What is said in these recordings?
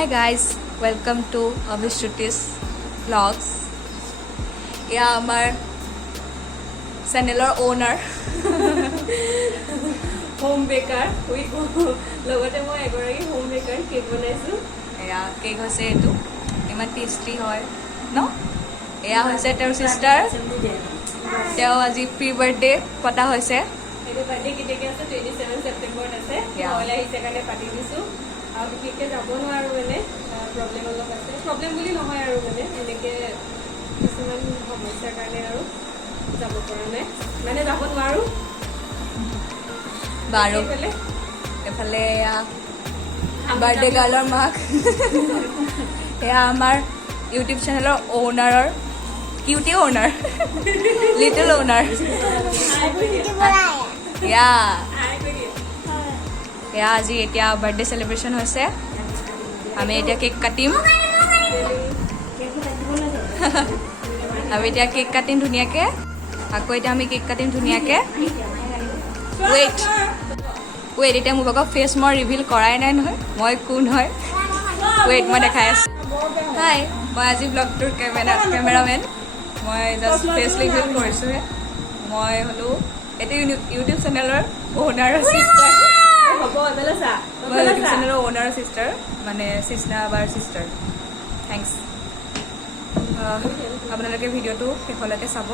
Hi guys, welcome to Avishrutis Vlogs. Yeah, our channel owner, home baker. We go. Logote mo egoragi home baker cake banaisu. Yeah, cake hoise etu. Iman tasty hoy, no? Yeah, hoise ter sister. Teo aji pre-birthday pata hoise. Etu birthday kiteke ase 27 September ase. Yeah. Hola hise kane party disu. আৰু বিশেষকৈ যাব নোৱাৰো মানে problem অলপ আছে problem বুলি নহয় আৰু মানে এনেকৈ কিছুমান সমস্যাৰ কাৰণে আৰু যাব পৰা নাই মানে যাব নোৱাৰো বাৰু এফালে বাৰ্থডে গাৰ্লৰ মাক এয়া আমাৰ ইউটিউব চেনেলৰ অ'নাৰৰ কিউটি অ'নাৰ লিটল অ'নাৰ এয়া আজি এতিয়া বাৰ্থডে সেলিব্ৰেশন হৈছে আমি এতিয়া কেক কাটিম আমি এতিয়া কেক কাটিম ধুনীয়াকে আকৌ এতিয়া আমি কেক কাটিম ধুনীয়াকে ৱেইট এতিয়া মোৰ ভাগৰ ফেচ মই ৰিভিল কৰাই নাই নহয় মই কোন হয় ৱেইট মই দেখাই আছো হাই মই আজি ব্লগটোৰ কেমেৰামেন মই জাষ্ট ফেচ ৰিভিল কৰিছোহে মই হলো এইটো ইউটিউব চেনেলৰ অ'নাৰৰ চিষ্টাৰ মই ইউটিউব চেনেলৰ অ'নাৰৰ চিষ্টাৰ মানে সিস্নাবাৰ চিষ্টাৰ থেংকছ আপোনালোকে ভিডিঅ'টো শেষলৈকে চাব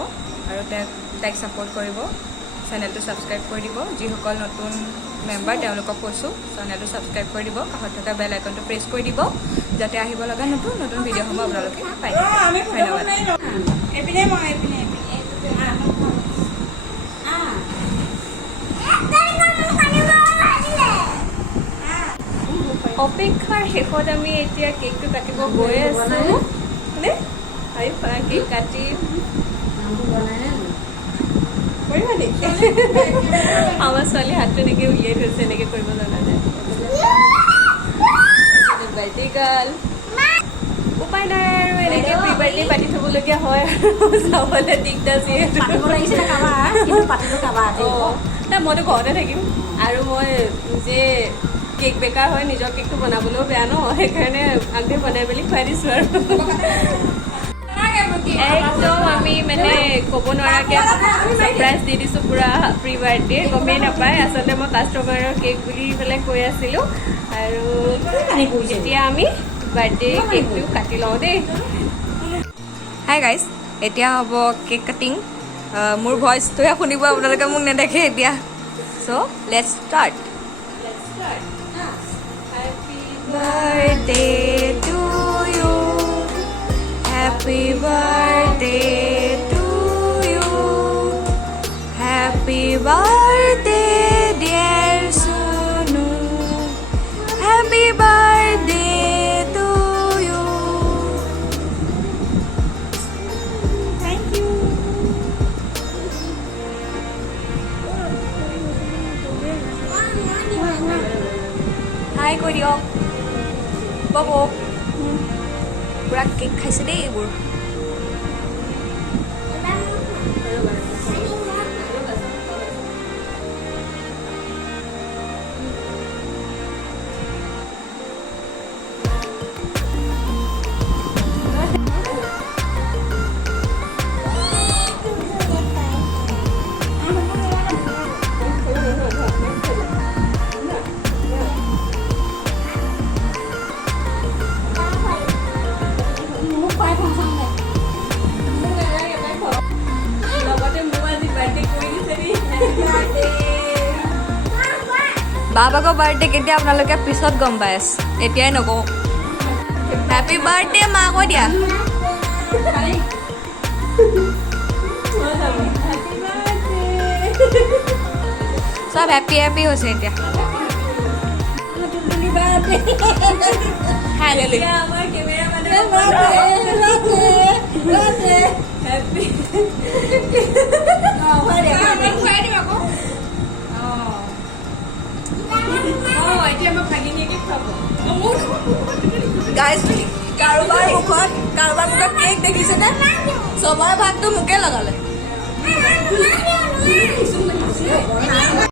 আৰু তাইক ছাপোৰ্ট কৰিব চেনেলটো ছাবস্ক্ৰাইব কৰি দিব যিসকল নতুন মেম্বাৰ তেওঁলোকক কৈছোঁ চেনেলটো ছাবস্ক্ৰাইব কৰি দিব কাষত থকা বেল আইকনটো প্ৰেছ কৰি দিব যাতে আহিব লগা নতুন নতুন ভিডিঅ'সমূহ আপোনালোকে পাই অপেক্ষাৰ শেষত আমি এতিয়া কেকটো কাটিব গৈ আছো কেক কাটিম আমাৰ ছোৱালী হাতটো এনেকে উলিয়াই থৈছে এনেকে কৰিব জনা নাই বাৰ্থডে গাৰ্ল উপায় নাই আৰু এনেকে প্ৰি বাৰ্থডে পাতি থবলগীয়া হয় আৰু চাবলৈ দিগদাৰ যিহেতু নাই মইতো ঘৰতে থাকিম আৰু মই নিজে কেক বেকাৰ হয় নিজৰ কেকটো বনাবলৈও বেয়া ন সেইকাৰণে আগে বনাই মেলি খুৱাই দিছোঁ আৰু একদম আমি মানে ক'ব নোৱাৰাকৈ ছাৰপ্ৰাইজ দি দিছোঁ পূৰা প্ৰি বাৰ্থডে গমেই নাপায় আচলতে মই কাষ্টমাৰৰ কেক বুলি পেলাই কৈ আছিলোঁ আৰু এতিয়া আমি বাৰ্থডে কেকটো কাটি লওঁ দেই হাই গাইজ এতিয়া হ'ব কেক কাটিং মোৰ ভইচটোহে শুনিব আপোনালোকে মোক নেদেখে এতিয়া so' let's start birthday to you happy birthday to you happy birthday dear Sonu happy birthday to you thank you hi কৈ দিয়ক বাবু পুৰা কেক খাইছে দেই এইবোৰ বাবাকৰ বাৰ্থডে কেতিয়া আপোনালোকে পিছত গম পাই আছে এতিয়াই নকওঁ হেপী বাৰ্থডে মা কৈ দিয়া চব হেপী হেপী হৈছে এতিয়া গাইজ কাৰোবাৰ মুখত কেক দেখিছেনে চবৰে ভাগটো মোকে লগালে